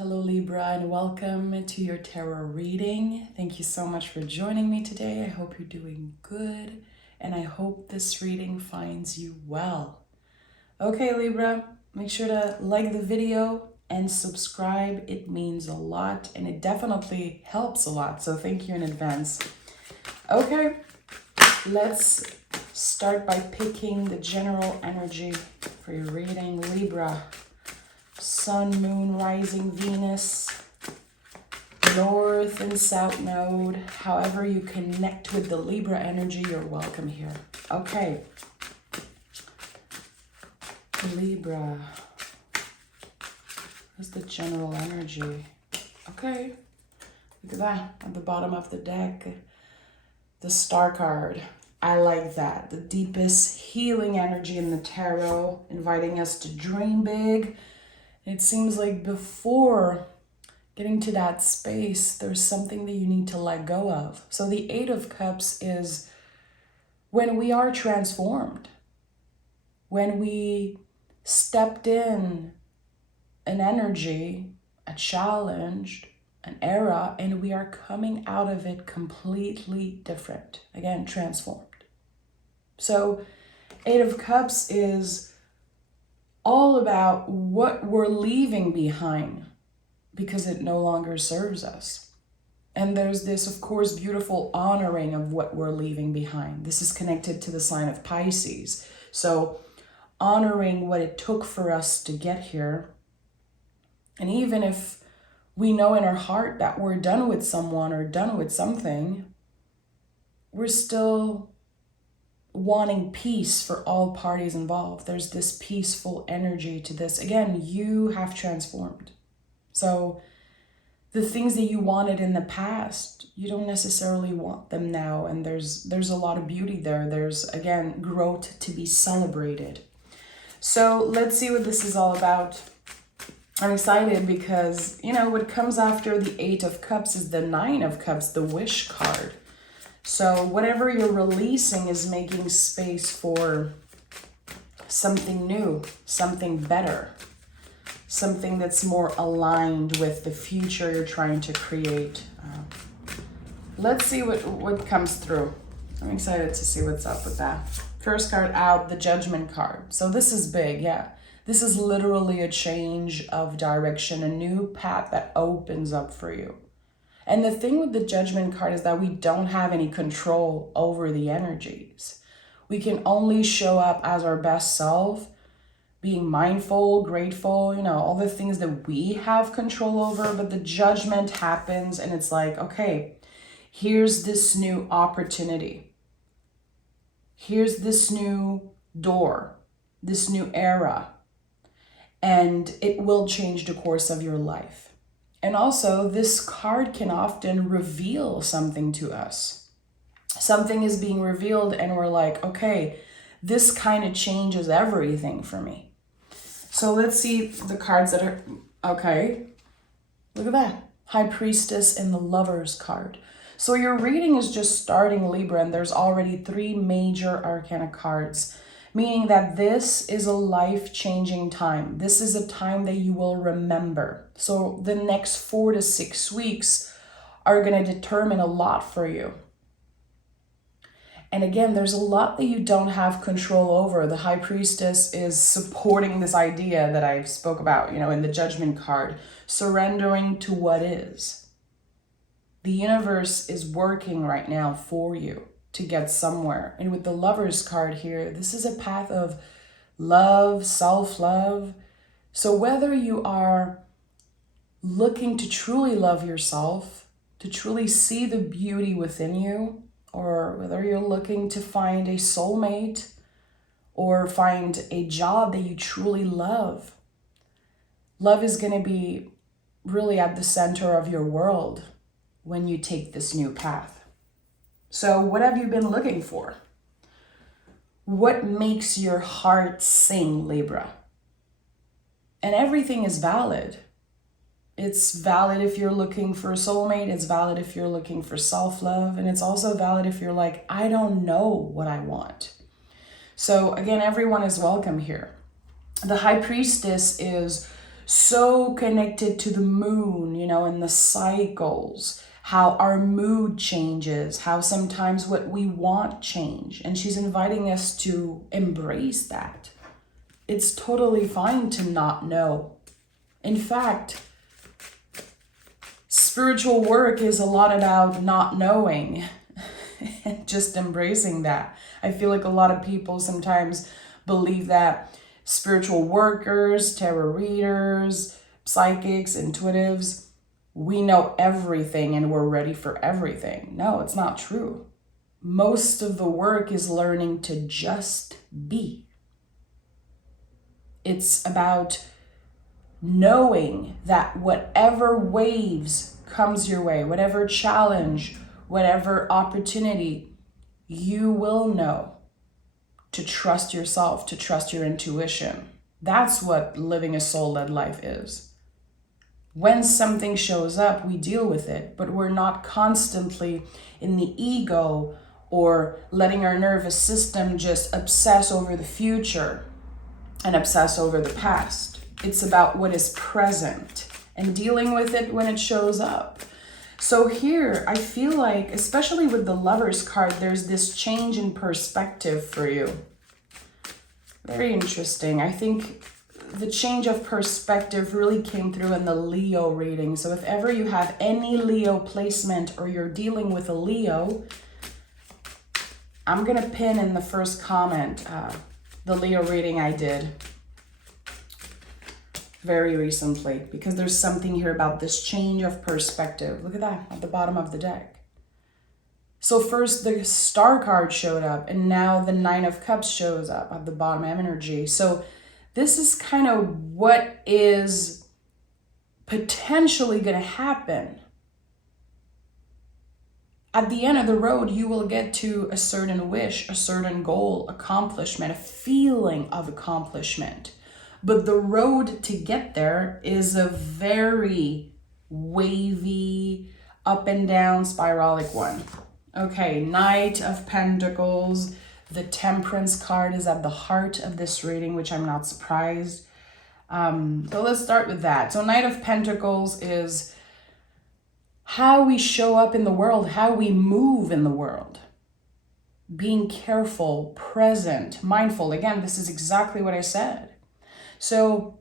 Hello Libra and welcome to your tarot reading. Thank you so much for joining me today. I hope you're doing good and I hope this reading finds you well. Okay Libra, make sure to like the video and subscribe. It means a lot and it definitely helps a lot, so thank you in advance. Okay, let's start by picking the general energy for your reading. Libra. Sun, Moon, Rising, Venus, North and South Node. However you connect with the Libra energy, you're welcome here. Okay. Libra. What's the general energy? Okay. Look at that at the bottom of the deck. The Star card. I like that. The deepest healing energy in the tarot, inviting us to dream big. It seems like before getting to that space, there's something that you need to let go of. So the Eight of Cups is when we are transformed, when we stepped in an energy, a challenge, an era, and we are coming out of it completely different. Again, transformed. So Eight of Cups is all about what we're leaving behind because it no longer serves us. And there's this, of course, beautiful honoring of what we're leaving behind. This is connected to the sign of Pisces. So honoring what it took for us to get here. And even if we know in our heart that we're done with someone or done with something, we're still wanting peace for all parties involved. There's this peaceful energy to this. Again, you have transformed. So the things that you wanted in the past, you don't necessarily want them now. And there's a lot of beauty there. There's, again, growth to be celebrated. So let's see what this is all about. I'm excited because, you know, what comes after the Eight of Cups is the Nine of Cups, the Wish card. So whatever you're releasing is making space for something new, something better, something that's more aligned with the future you're trying to create. Let's see what comes through. I'm excited to see what's up with that. First card out, the Judgment card. So this is big, yeah. This is literally a change of direction, a new path that opens up for you. And the thing with the Judgment card is that we don't have any control over the energies. We can only show up as our best self, being mindful, grateful, you know, all the things that we have control over. But the Judgment happens and it's like, okay, here's this new opportunity. Here's this new door, this new era. And it will change the course of your life. And also, this card can often reveal something to us. Something is being revealed and we're like, okay, this kind of changes everything for me. So let's see the cards that are, okay, look at that. High Priestess and the Lovers card. So your reading is just starting, Libra, and there's already 3 major arcana cards, meaning that this is a life-changing time. This is a time that you will remember. So the next 4 to 6 weeks are going to determine a lot for you. And again, there's a lot that you don't have control over. The High Priestess is supporting this idea that I spoke about, you know, in the Judgment card, surrendering to what is. The universe is working right now for you to get somewhere. And with the Lovers card here, this is a path of love, self-love. So whether you are looking to truly love yourself, to truly see the beauty within you, or whether you're looking to find a soulmate or find a job that you truly love, love is going to be really at the center of your world when you take this new path. So what have you been looking for? What makes your heart sing, Libra? And everything is valid. It's valid if you're looking for a soulmate. It's valid if you're looking for self-love. And it's also valid if you're like, I don't know what I want. So again, everyone is welcome here. The High Priestess is so connected to the moon, and the cycles, how our mood changes, how sometimes what we want change. And she's inviting us to embrace that. It's totally fine to not know. In fact, spiritual work is a lot about not knowing and just embracing that. I feel like a lot of people sometimes believe that spiritual workers, tarot readers, psychics, intuitives, we know everything and we're ready for everything. No, it's not true. Most of the work is learning to just be. It's about knowing that whatever waves comes your way, whatever challenge, whatever opportunity, you will know to trust yourself, to trust your intuition. That's what living a soul-led life is. When something shows up, we deal with it, but we're not constantly in the ego or letting our nervous system just obsess over the future and obsess over the past. It's about what is present and dealing with it when it shows up. So here, I feel like, especially with the Lovers card, there's this change in perspective for you. Very interesting. I think the change of perspective really came through in the Leo reading. So if ever you have any Leo placement or you're dealing with a Leo, I'm going to pin in the first comment the Leo reading I did very recently, because there's something here about this change of perspective. Look at that at the bottom of the deck. So first the Star card showed up, and now the Nine of Cups shows up at the bottom of energy. So this is kind of what is potentially going to happen. At the end of the road, you will get to a certain wish, a certain goal, accomplishment, a feeling of accomplishment. But the road to get there is a very wavy, up and down, spiralic one. Okay, Knight of Pentacles. The Temperance card is at the heart of this reading, which I'm not surprised. So let's start with that. So Knight of Pentacles is how we show up in the world, how we move in the world. Being careful, present, mindful. Again, this is exactly what I said. So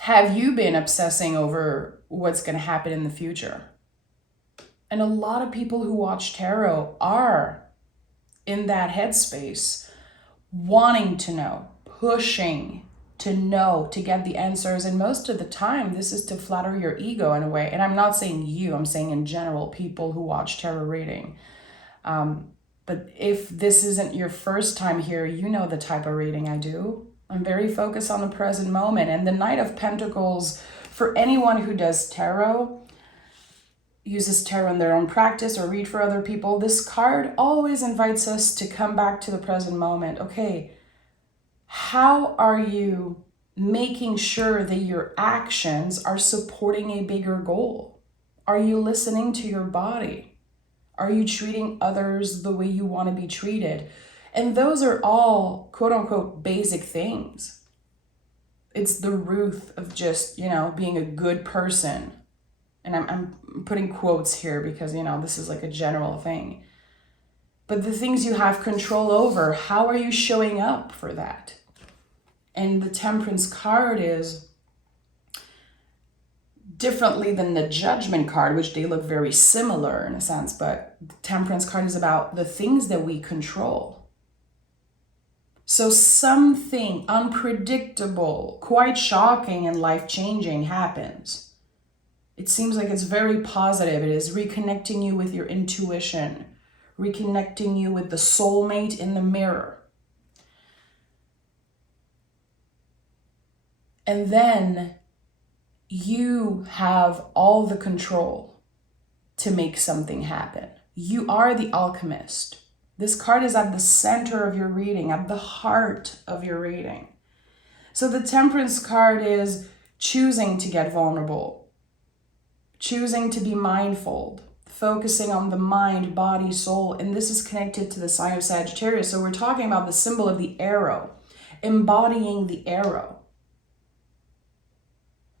have you been obsessing over what's going to happen in the future? And a lot of people who watch tarot are in that headspace, wanting to know, pushing to know, to get the answers. And most of the time, this is to flatter your ego in a way. And I'm not saying you, I'm saying in general, people who watch tarot reading. But if this isn't your first time here, you know the type of reading I do. I'm very focused on the present moment. And the Knight of Pentacles, for anyone who does tarot, uses tarot in their own practice or read for other people, this card always invites us to come back to the present moment. Okay, how are you making sure that your actions are supporting a bigger goal? Are you listening to your body? Are you treating others the way you want to be treated? And those are all quote unquote basic things. It's the root of just, being a good person. And I'm putting quotes here because, this is like a general thing. But the things you have control over, how are you showing up for that? And the Temperance card is differently than the Judgment card, which they look very similar in a sense. But the Temperance card is about the things that we control. So something unpredictable, quite shocking and life-changing happens. It seems like it's very positive. It is reconnecting you with your intuition, reconnecting you with the soulmate in the mirror. And then you have all the control to make something happen. You are the alchemist. This card is at the center of your reading, at the heart of your reading. So the Temperance card is choosing to get vulnerable, choosing to be mindful, focusing on the mind, body, soul. And this is connected to the sign of Sagittarius. So we're talking about the symbol of the arrow, embodying the arrow.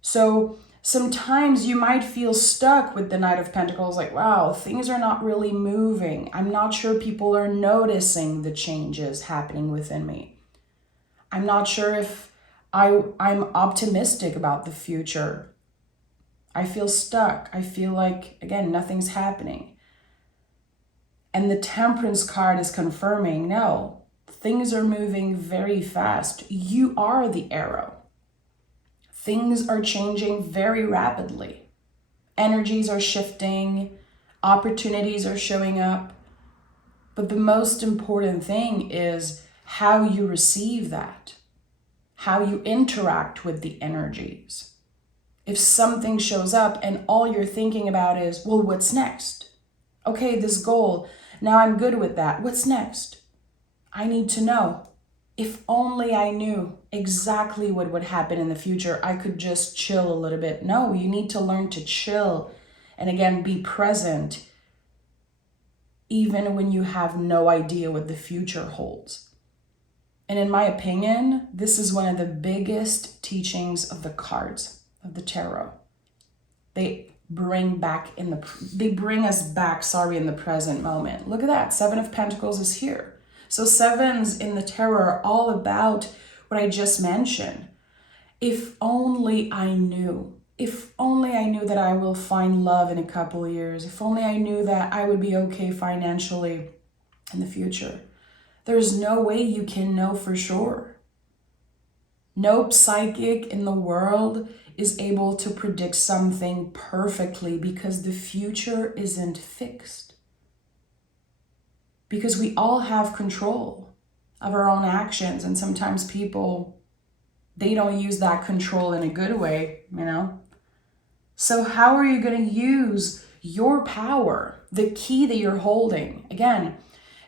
So sometimes you might feel stuck with the Knight of Pentacles, like, wow, things are not really moving. I'm not sure people are noticing the changes happening within me. I'm not sure if I'm optimistic about the future. I feel stuck. I feel like, again, nothing's happening. And the Temperance card is confirming, no, things are moving very fast. You are the arrow. Things are changing very rapidly. Energies are shifting. Opportunities are showing up. But the most important thing is how you receive that, how you interact with the energies. If something shows up and all you're thinking about is, well, what's next? Okay, this goal, now I'm good with that. What's next? I need to know. If only I knew exactly what would happen in the future, I could just chill a little bit. No, you need to learn to chill and again, be present even when you have no idea what the future holds. And in my opinion, this is one of the biggest teachings of the cards, of the tarot. They bring us back, in the present moment. Look at that, 7 of Pentacles is here. So 7s in the tarot are all about what I just mentioned. If only I knew. If only I knew that I will find love in a couple of years. If only I knew that I would be okay financially in the future. There's no way you can know for sure. No psychic in the world is able to predict something perfectly because the future isn't fixed. Because we all have control of our own actions, and sometimes people, they don't use that control in a good way, you know? So how are you going to use your power, the key that you're holding? Again,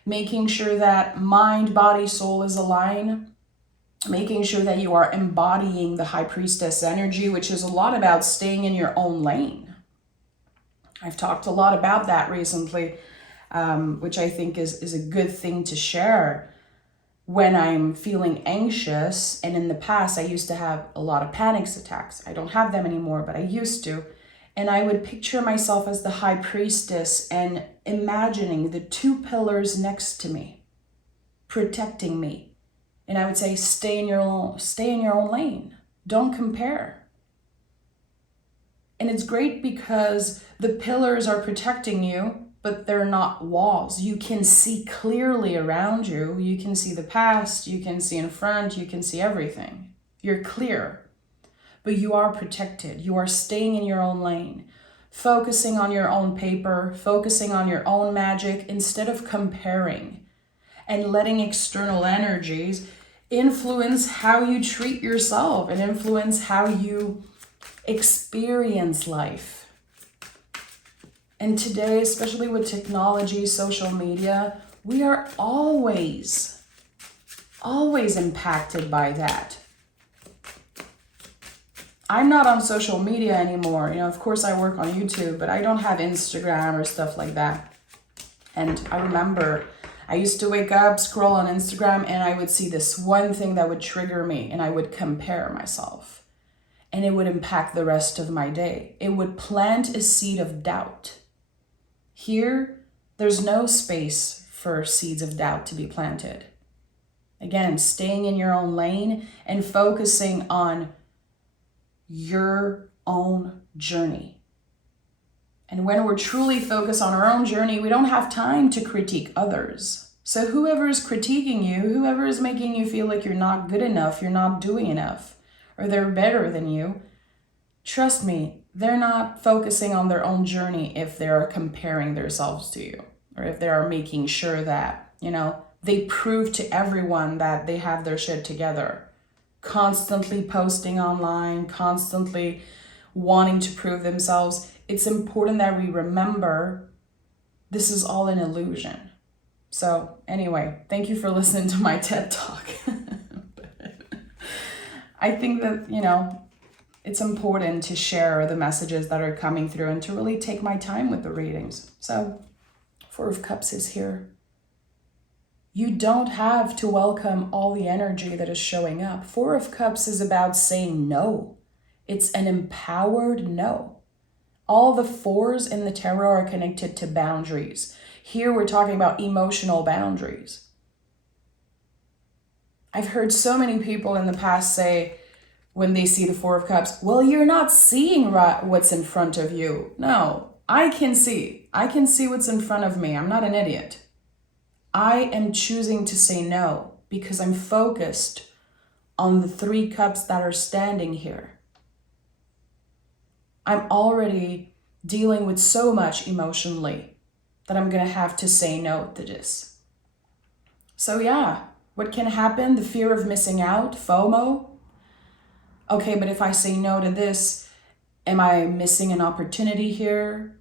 making sure that mind, body, soul is aligned, making sure that you are embodying the High Priestess energy, which is a lot about staying in your own lane. I've talked a lot about that recently, which I think is a good thing to share when I'm feeling anxious. And in the past, I used to have a lot of panic attacks. I don't have them anymore, but I used to. And I would picture myself as the High Priestess and imagining the 2 pillars next to me, protecting me. And I would say, stay in your own lane. Don't compare. And it's great because the pillars are protecting you, but they're not walls. You can see clearly around you. You can see the past, you can see in front, you can see everything. You're clear, but you are protected. You are staying in your own lane, focusing on your own paper, focusing on your own magic instead of comparing and letting external energies influence how you treat yourself and influence how you experience life. And today, especially with technology, social media, we are always impacted by that. I'm not on social media anymore. You know, of course I work on YouTube, but I don't have Instagram or stuff like that. And I remember I used to wake up, scroll on Instagram, and I would see this one thing that would trigger me, and I would compare myself. And it would impact the rest of my day. It would plant a seed of doubt. Here, there's no space for seeds of doubt to be planted. Again, staying in your own lane and focusing on your own journey. And when we're truly focused on our own journey, we don't have time to critique others. So whoever is critiquing you, whoever is making you feel like you're not good enough, you're not doing enough, or they're better than you, trust me, they're not focusing on their own journey if they're comparing themselves to you, or if they are making sure that, you know, they prove to everyone that they have their shit together. Constantly posting online, constantly wanting to prove themselves. It's important that we remember this is all an illusion. So anyway, thank you for listening to my TED Talk. I think that, you know, it's important to share the messages that are coming through and to really take my time with the readings. So 4 of Cups is here. You don't have to welcome all the energy that is showing up. 4 of Cups is about saying no. It's an empowered no. All the fours in the tarot are connected to boundaries. Here we're talking about emotional boundaries. I've heard so many people in the past say, when they see the Four of Cups, well, you're not seeing what's in front of you. No, I can see. I can see what's in front of me. I'm not an idiot. I am choosing to say no because I'm focused on the 3 cups that are standing here. I'm already dealing with so much emotionally that I'm going to have to say no to this. So yeah, what can happen? The fear of missing out, FOMO. Okay, but if I say no to this, am I missing an opportunity here?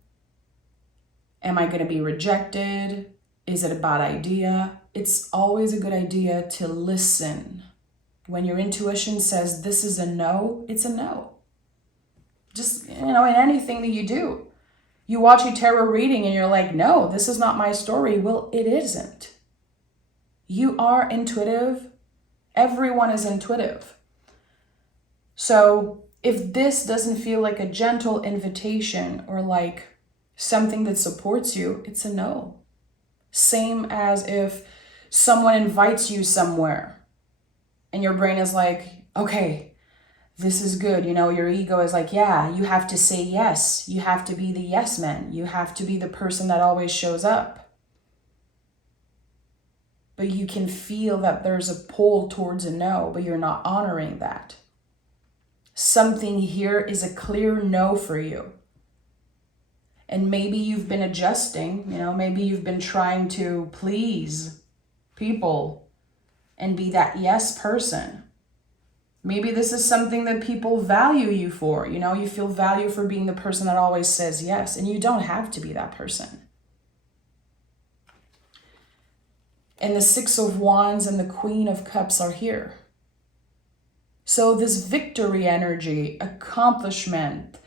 Am I going to be rejected? Is it a bad idea? It's always a good idea to listen. When your intuition says this is a no, it's a no. Just, in anything that you do. You watch a tarot reading and you're like, no, this is not my story. Well, it isn't. You are intuitive. Everyone is intuitive. So if this doesn't feel like a gentle invitation or like something that supports you, it's a no. Same as if someone invites you somewhere and your brain is like, okay, this is good. Your ego is like, yeah, you have to say yes. You have to be the yes man. You have to be the person that always shows up. But you can feel that there's a pull towards a no, but you're not honoring that. Something here is a clear no for you. And maybe you've been adjusting, maybe you've been trying to please people and be that yes person. Maybe this is something that people value you for. You feel value for being the person that always says yes, and you don't have to be that person. And the 6 of Wands and the Queen of Cups are here. So this victory energy, accomplishment,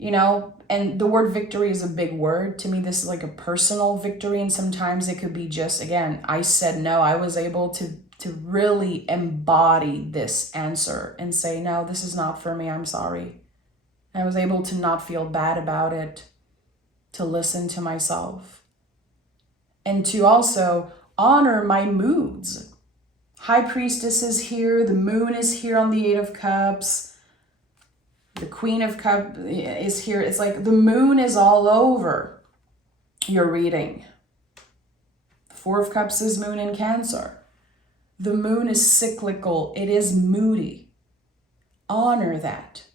and the word victory is a big word. To me, this is like a personal victory. And sometimes it could be just, again, I said no. I was able to really embody this answer and say, no, this is not for me. I'm sorry. I was able to not feel bad about it, to listen to myself, and to also honor my moods. High Priestess is here. The moon is here on the 8 of Cups. The Queen of Cups is here. It's like the moon is all over your reading. The 4 of Cups is moon in Cancer. The moon is cyclical. It is moody. Honor that.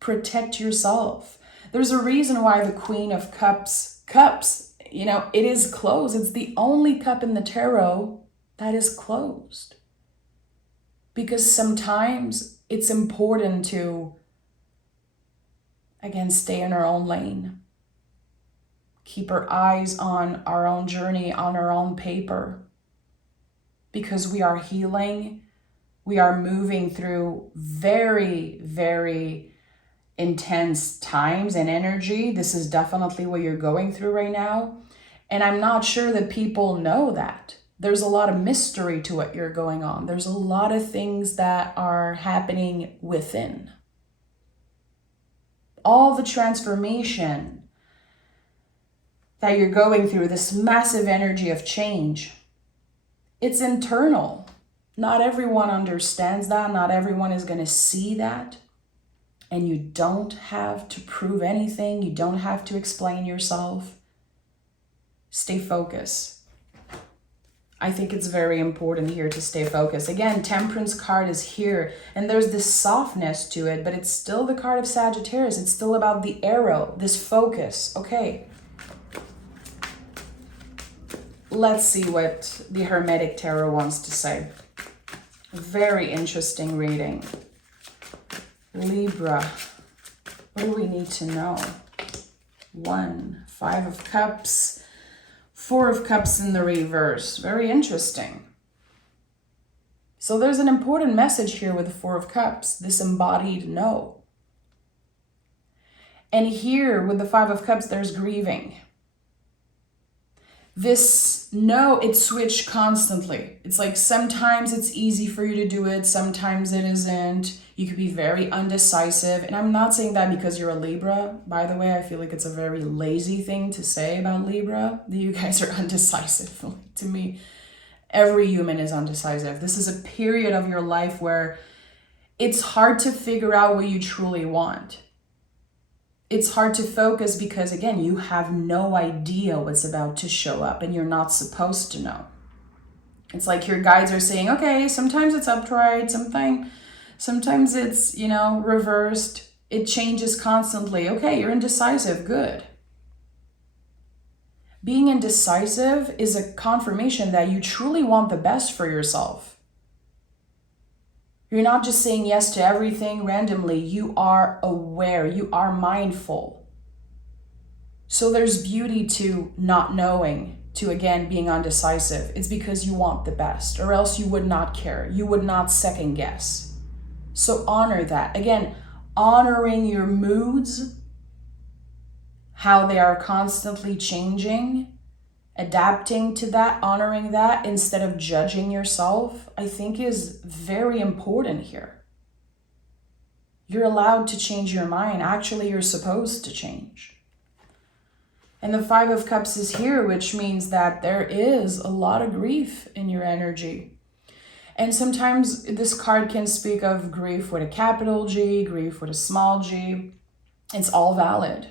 Protect yourself. There's a reason why the Queen of Cups, it is closed. It's the only cup in the tarot that is closed. Because sometimes it's important to, again, stay in our own lane. Keep our eyes on our own journey, on our own paper. Because we are healing. We are moving through very, very intense times and energy. This is definitely what you're going through right now. And I'm not sure that people know that. There's a lot of mystery to what you're going on. There's a lot of things that are happening within. All the transformation that you're going through, this massive energy of change, it's internal. Not everyone understands that. Not everyone is going to see that. And you don't have to prove anything. You don't have to explain yourself. Stay focused. I think it's very important here to stay focused. Again, Temperance card is here, and there's this softness to it, but it's still the card of Sagittarius. It's still about the arrow, this focus. Okay. Let's see what the Hermetic Tarot wants to say. Very interesting reading. Libra. What do we need to know? 1, 5 of Cups. 4 of Cups in the reverse. Very interesting. So there's an important message here with the 4 of Cups, this embodied no. And here with the 5 of Cups, there's grieving. This no, it switched constantly. It's like sometimes it's easy for you to do it, sometimes it isn't. You could be very undecisive. And I'm not saying that because you're a Libra. By the way, I feel like it's a very lazy thing to say about Libra, that you guys are undecisive. To me, every human is undecisive. This is a period of your life where it's hard to figure out what you truly want. It's hard to focus because, again, you have no idea what's about to show up and you're not supposed to know. It's like your guides are saying, okay, sometimes it's upright, sometimes it's, reversed. It changes constantly. Okay, you're indecisive. Good. Being indecisive is a confirmation that you truly want the best for yourself. You're not just saying yes to everything randomly. You are aware. You are mindful. So there's beauty to not knowing, to, again, being undecisive. It's because you want the best, or else you would not care. You would not second guess. So honor that. Again, honoring your moods, how they are constantly changing, adapting to that, honoring that instead of judging yourself, I think is very important here. You're allowed to change your mind. Actually, you're supposed to change. And the Five of Cups is here, which means that there is a lot of grief in your energy. And sometimes this card can speak of grief with a capital G, grief with a small g. It's all valid.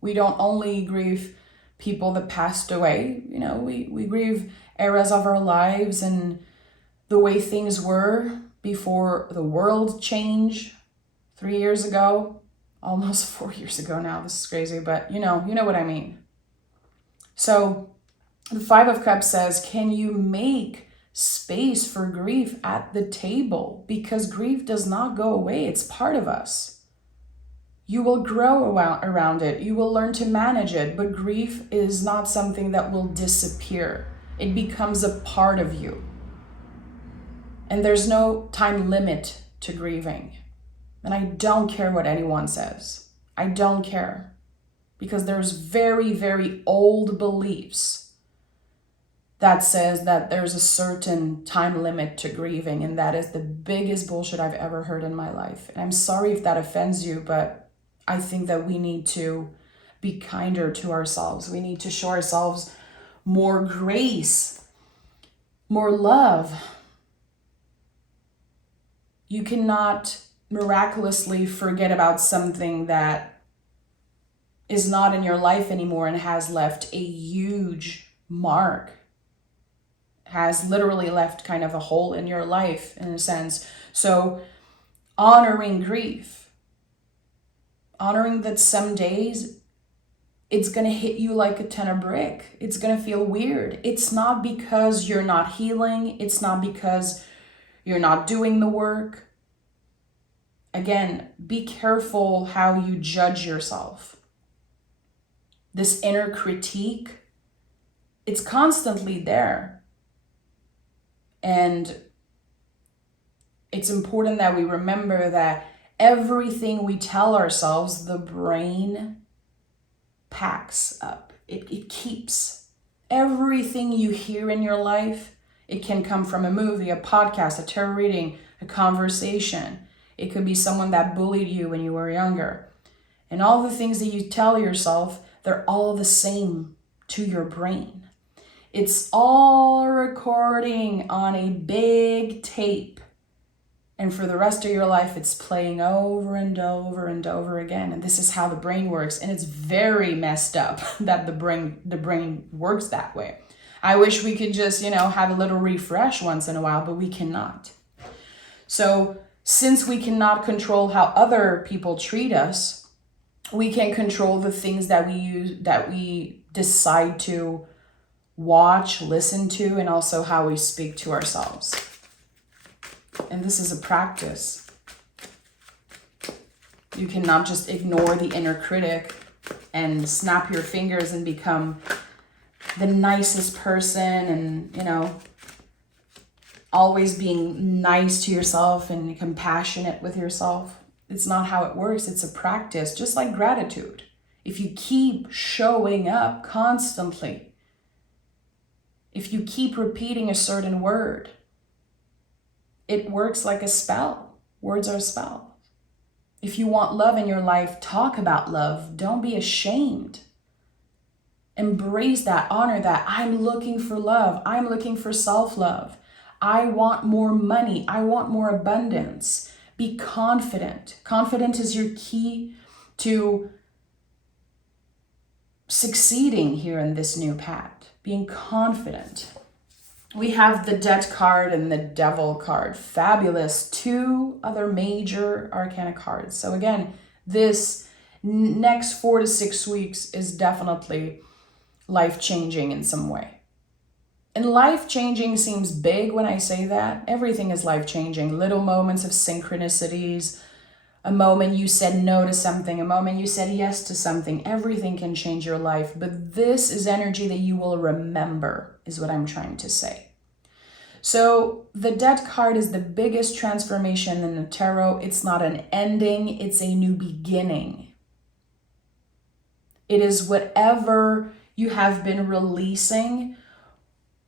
We don't only grieve people that passed away. We grieve eras of our lives and the way things were before the world changed 3 years ago, almost 4 years ago now. This is crazy, but you know what I mean. So the Five of Cups says, can you make space for grief at the table? Because grief does not go away. It's part of us. You will grow around it. You will learn to manage it. But grief is not something that will disappear. It becomes a part of you. And there's no time limit to grieving. And I don't care what anyone says. I don't care. Because there's very, very old beliefs that says that there's a certain time limit to grieving. And that is the biggest bullshit I've ever heard in my life. And I'm sorry if that offends you, but I think that we need to be kinder to ourselves. We need to show ourselves more grace, more love. You cannot miraculously forget about something that is not in your life anymore and has left a huge mark, has literally left kind of a hole in your life in a sense. So honoring grief, honoring that some days it's going to hit you like a ton of brick. It's going to feel weird. It's not because you're not healing. It's not because you're not doing the work. Again, be careful how you judge yourself. This inner critique, it's constantly there. And it's important that we remember that everything we tell ourselves, the brain packs up. It keeps. Everything you hear in your life, it can come from a movie, a podcast, a tarot reading, a conversation. It could be someone that bullied you when you were younger. And all the things that you tell yourself, they're all the same to your brain. It's all recording on a big tape. And for the rest of your life, it's playing over and over and over again. And this is how the brain works. And it's very messed up that the brain works that way. I wish we could just, have a little refresh once in a while, but we cannot. So since we cannot control how other people treat us, we can control the things that we decide to watch, listen to, and also how we speak to ourselves. And this is a practice. You cannot just ignore the inner critic and snap your fingers and become the nicest person and, always being nice to yourself and compassionate with yourself. It's not how it works. It's a practice, just like gratitude. If you keep showing up constantly If you keep repeating a certain word, it works like a spell. Words are spells. If you want love in your life, talk about love. Don't be ashamed. Embrace that, honor that. I'm looking for love. I'm looking for self-love. I want more money. I want more abundance. Be confident. Confident is your key to succeeding here in this new path. Being confident. We have the Death card and the Devil card. Fabulous. Two other major arcana cards. So again, this next 4 to 6 weeks is definitely life-changing in some way. And life-changing seems big when I say that. Everything is life-changing. Little moments of synchronicities, a moment you said no to something, a moment you said yes to something. Everything can change your life. But this is energy that you will remember, is what I'm trying to say. So the Death card is the biggest transformation in the tarot. It's not an ending, it's a new beginning. It is whatever you have been releasing,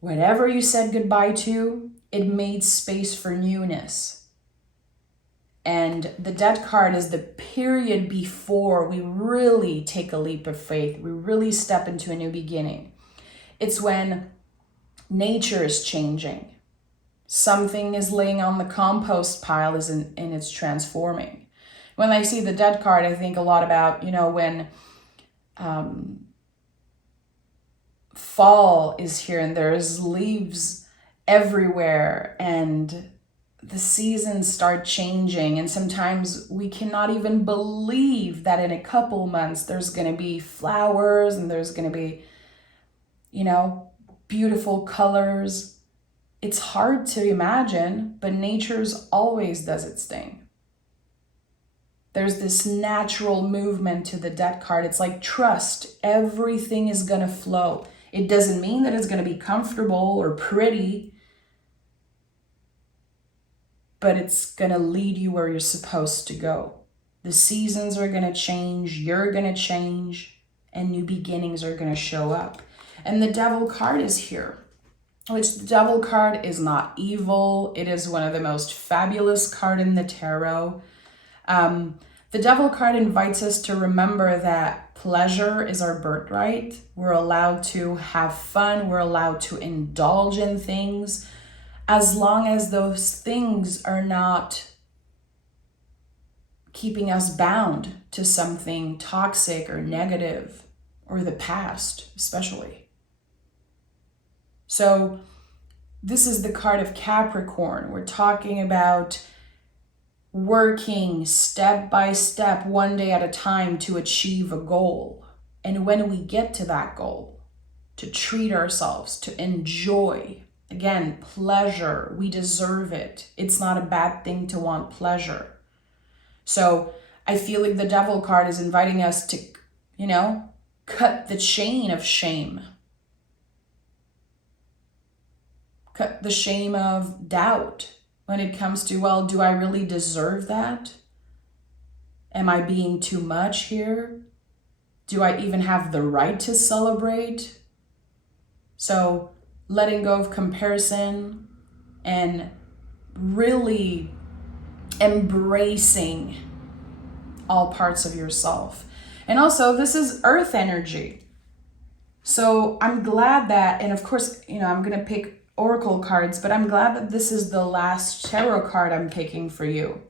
whatever you said goodbye to, it made space for newness. And the Death card is the period before we really take a leap of faith. We really step into a new beginning. It's when nature is changing. Something is laying on the compost pile and it's transforming. When I see the Death card, I think a lot about, when fall is here and there's leaves everywhere and the seasons start changing, and sometimes we cannot even believe that in a couple months there's going to be flowers and there's going to be, beautiful colors. It's hard to imagine, but nature's always does its thing. There's this natural movement to the Death card. It's like trust. Everything is going to flow. It doesn't mean that it's going to be comfortable or pretty, but it's going to lead you where you're supposed to go. The seasons are going to change. You're going to change, and new beginnings are going to show up. And the Devil card is here, which the Devil card is not evil. It is one of the most fabulous cards in the tarot. The Devil card invites us to remember that pleasure is our birthright. We're allowed to have fun. We're allowed to indulge in things as long as those things are not keeping us bound to something toxic or negative or the past, especially. So this is the card of Capricorn. We're talking about working step by step, one day at a time to achieve a goal. And when we get to that goal, to treat ourselves, to enjoy, again, pleasure, we deserve it. It's not a bad thing to want pleasure. So I feel like the Devil card is inviting us to, cut the chain of shame. Cut the shame of doubt when it comes to, well, do I really deserve that? Am I being too much here? Do I even have the right to celebrate? So letting go of comparison and really embracing all parts of yourself. And also, this is earth energy. So I'm glad that, and of course, I'm going to pick oracle cards, but I'm glad that this is the last tarot card I'm picking for you.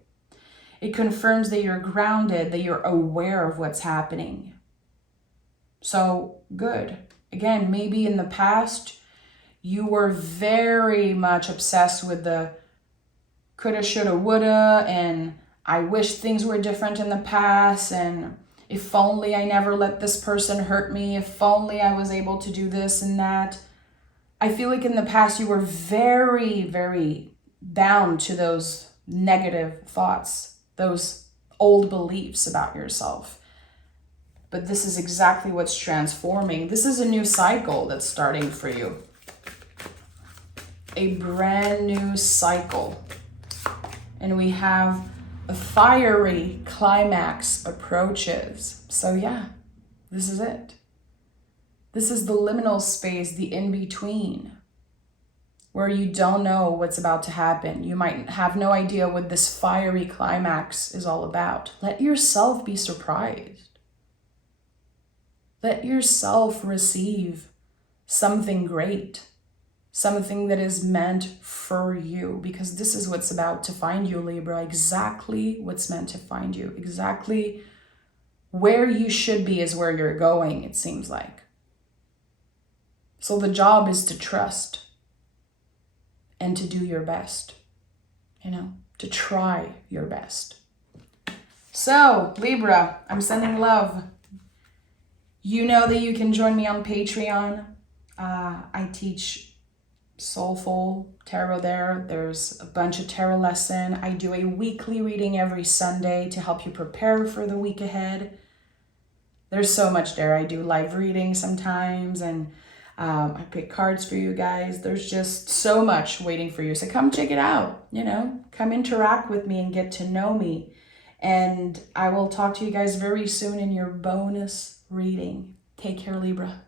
It confirms that you're grounded, that you're aware of what's happening. So good. Again, maybe in the past, you were very much obsessed with the coulda, shoulda, woulda, and I wish things were different in the past, and if only I never let this person hurt me, if only I was able to do this and that. I feel like in the past you were very, very bound to those negative thoughts, those old beliefs about yourself. But this is exactly what's transforming. This is a new cycle that's starting for you. A brand new cycle. And we have a fiery climax approaches. So yeah, this is it. This is the liminal space, the in-between. where you don't know what's about to happen. You might have no idea what this fiery climax is all about. Let yourself be surprised. Let yourself receive something great, something that is meant for you, because this is what's about to find you, Libra. Exactly what's meant to find you. Exactly where you should be is where you're going, it seems like. So the job is to trust and to do your best, to try your best. So, Libra, I'm sending love. You know that you can join me on Patreon. I teach soulful tarot there. There's a bunch of tarot lesson. I do a weekly reading every Sunday to help you prepare for the week ahead. There's so much there. I do live readings sometimes, and I pick cards for you guys. There's just so much waiting for you. So come check it out, come interact with me and get to know me. And I will talk to you guys very soon in your bonus reading. Take care, Libra.